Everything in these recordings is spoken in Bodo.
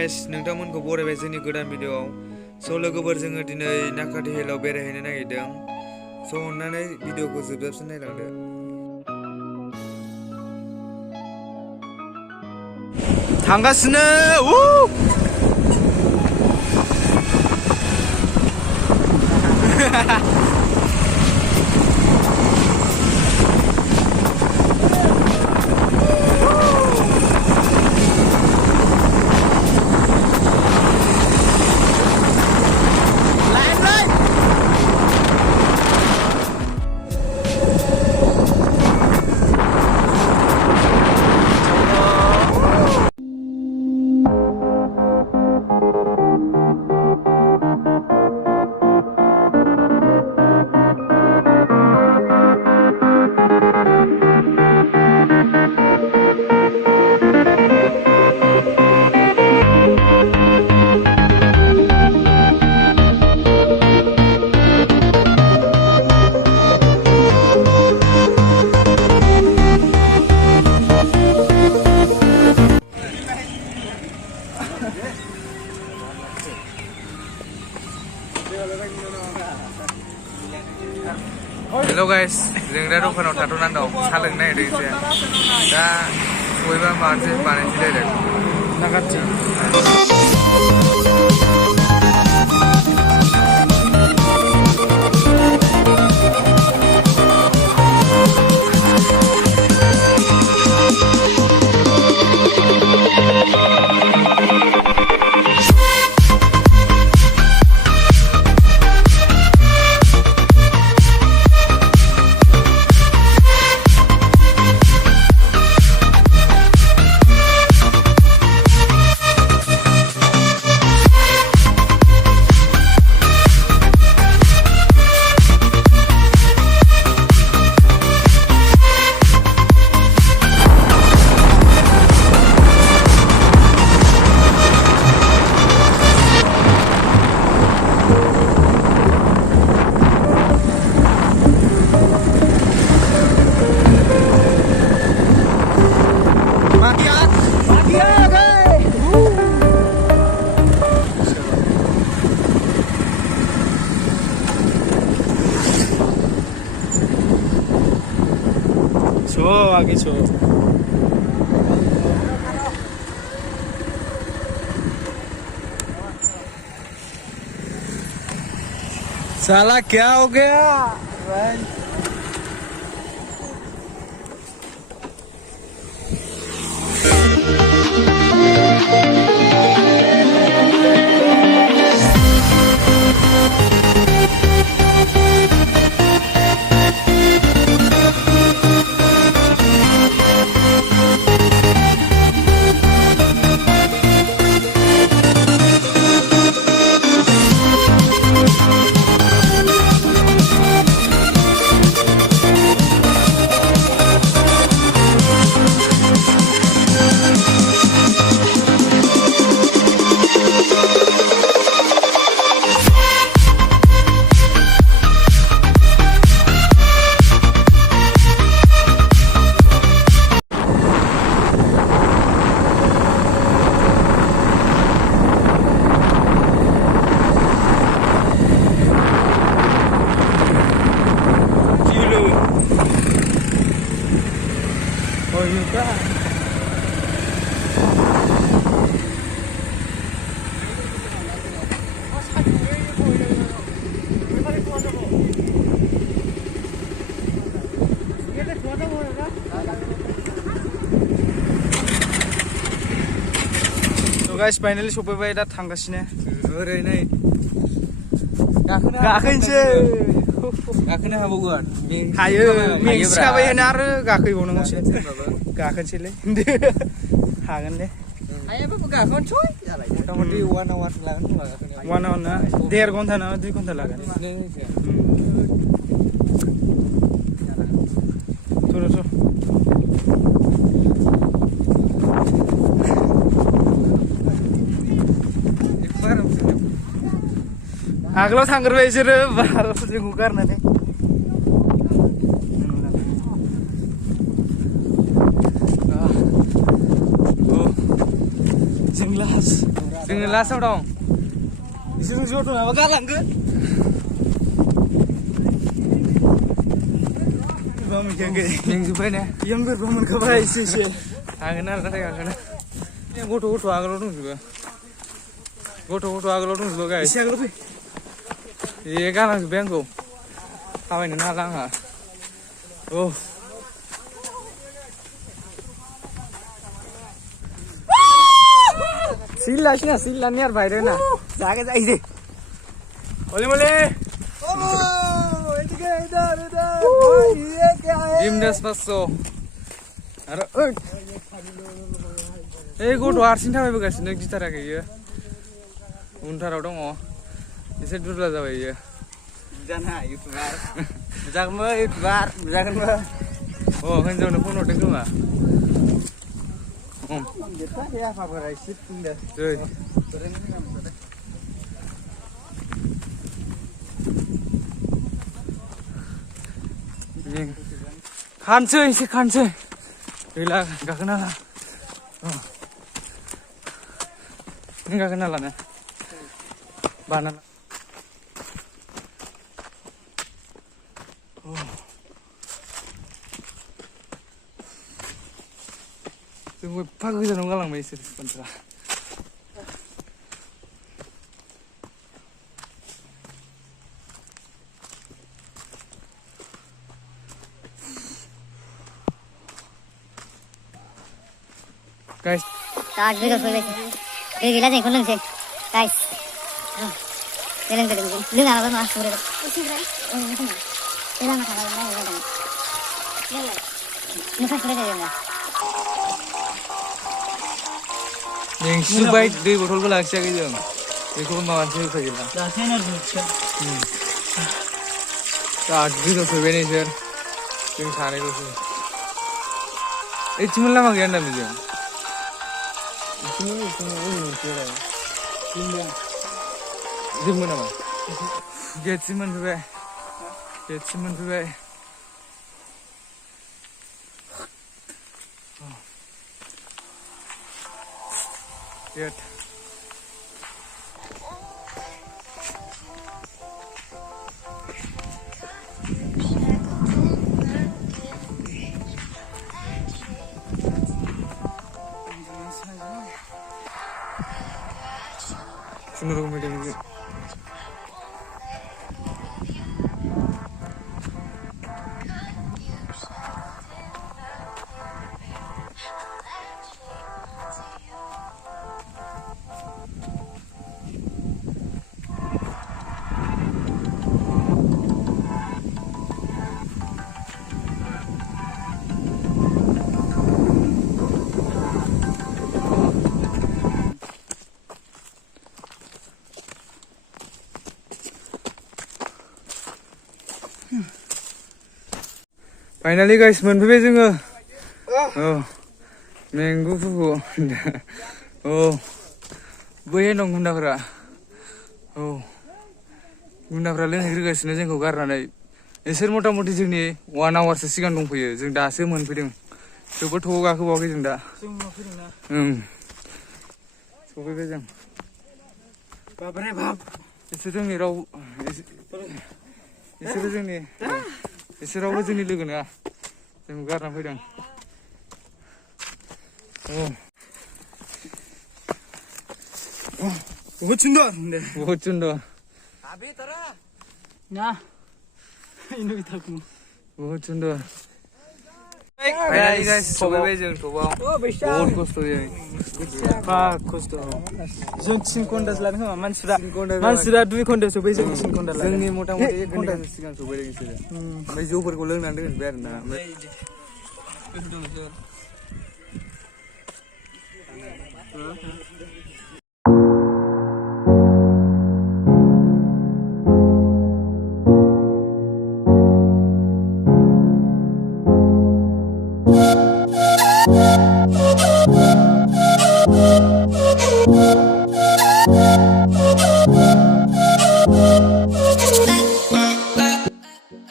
गाइस नोंथांमोनखौ बरायबाय जोंनि गोदान भिडिअआव स' लोगोफोर जोङो दिनै नाकाटी हिलाव बेरायहैनो नागिरदों स' अननानै भिडिअखौ जोबजासिम नायलांदो। थांगासिनो हेलो गाइस जों दा दखानाव थाथ'नानै दं साहा लोंनो नागिरदों एसे दा सहैबा मानसि बानायनोसै डाइरेक्ट नाकाटी। आगे छो साला क्या हो गया गाइस फाइनाली सफैबाय दा थांगासिनो ओरैनो गाखोनोसै गाखोनो हाबावगोन हायो मेंसिखाबाय होनो आरो गाखोबावनांगौसो गाखोनोसैलै हागोन दे हायाबाबो गाखोनोसै मथा मथि 1 आवार लागोन खोमा गाखोनायाव 1 आवार ना 1.5 घन्टा ना 2 घन्टा लागोन आगोलाव थांग्रोबाय बिसोरो जोंखौ गारनानै जों लास जोङो लास्टआव दं इसोर ज' थांबा गालांगोन मेंजोब्बाय ने इयावनो बोरैबा मोनखाबाय एसे एसे हागोन आरो नाथाय हागोन गथ' आगोलाव दंजोबो गथ' आगोलाव दंजोबो गाय एसे आगोलाव फै ए गालांजोब्बाय आंखौ थाबायनोनो हाला आंहा औ सिल्लासिना सिल्लानि आरो बायदोंना जागे जायजे ओले मोले Gimnas paso. Aduh, gua harusnya sampai bekas nih gitar kayak Untar dong oh. Bisa dulu lah sampai ya. Jangan YouTuber. Jangan YouTuber, jangan Oh, kan jangan pun udah nggak? Kita ya favorit pindah. Tuh. खानसै एसे खानसै गैला गाखोनो हाला नों गाखोनो हाला ना बाना जों एफा गोजानाव गालांबाय इसोर मानसिफ्रा Guys, tak juga boleh. Gila sih, kulung sih, guys. Jalan ke dalam. Lu nggak apa mas? Sudah. Jalan macam mana? Jalan. Nusa sudah jalan. Yang subai di botol gula aja gitu. Itu mawan sih kerja. Dasar nervous. Tak juga subai nih sir. Yang sana itu sih. Cuma lama gak anda bisa. Ini kira. Ini mana mah? Get cimen tuh, get cimen tuh. Get. Cenderung media ini. Finally guys, मोनफैबाय जोङो मेंगु फुफु बैहाय दं गुन्दाफोरा गुन्दाफोरा लोंहैग्रोगासिनो जोंखौ गारनानै इसोर मथा मथि जोंनि 1 आवारसो सिगां दंफैयो जों दासो मोनफैदों थेवबो थ'आव गाखोबावाखै जों दा सफैबाय जों बाब्रे बाब इसोर जोंनि राव इसोर जोंनि इसोरावबो जोंनि लोगो नङा जों गारना फैदों बहुत सुंदर अभी तरह ना इनो बिथाखु बहुत सुंदर फाइनली गाइस सफैबाय जों टपआव बहुत खस्थ' जायो खस्थ' जों 3 घन्टासो लादों खोमा मानसिफ्रा 2 घन्टासो सफैयो जों 3 घन्टा लादों जोंनि मथा मथि 1 घन्टासो सिगां सफैदों बिसोरो ओमफ्राय जौफोरखौ लोंनानै दोनबाय आरो ना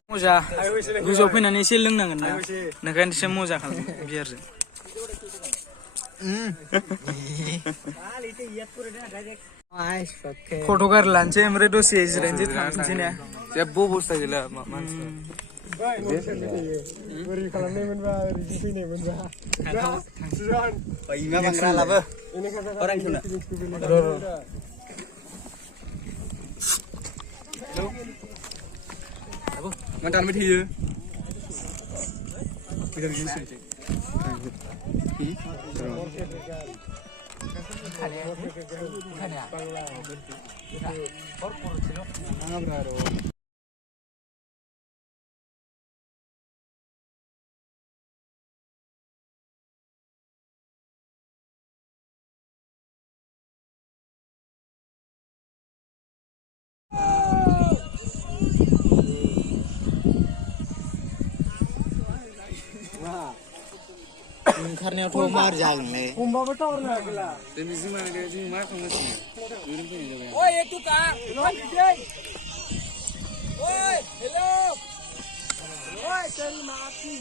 मोजा गोजौआव फैनानै एसे लोंनांगोन ना नोंखायनो एसे मोजा खालामो बियारजों फट'गार लानोसै ओमफ्राय दसे जिरायनोसै थांफिनसै ने जेबो अबस्था गैला मानसिफ्रा बोरै खालामनायमोनबा ओरै फैनायमोनबा इमा बांग्रा लाबोมันดันไม่ทีเลยओंखारनायावथ' मार जागोनलै हमबाबो टावार नागिरला जों मा खालामगासिनो ओरैनो फैनाय जाबाय ओइ एतुका ओइ हेलौ ओइ तेरी माँ की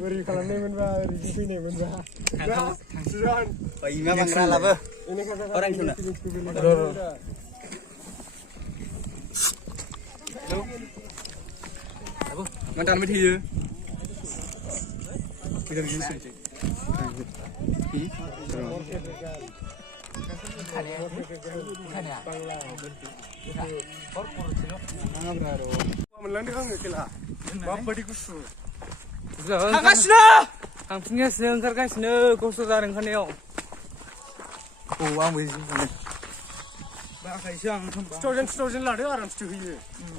बोरै खालामनायमोनबा ओरै फैनायमोनबा इमा बांग्रा लाबोมันดันไม่ทีเลยमोनलांदों आङो खेला माबायदि गुसु थांगासिनो थांफिनगासिनो ओंखारगासिनो खस्थ' जादों ओंखारनायाव औ आंबो बिदिनो सानो बाखायसो आं स्टुडेन्ट लादो आरामसे होयो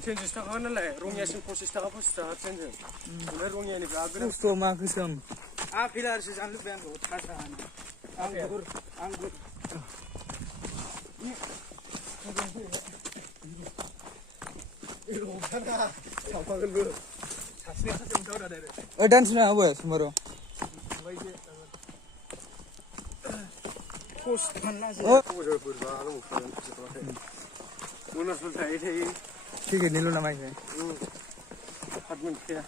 30 थाखा नालाय रङियासिम 25 थाखा ट्रेनजों ओमफ्राय रङियानिफ्राय आगोल खस्थ' मा गोसोम आफेलारसो जानो लुबैयो आंखौ थाजानो आंगुर सावफागोनबो ओइ दानसुना होबाय समबार मोनासल थायै थायै टिकेटनिल' नामा इसे हाथ मोनखाया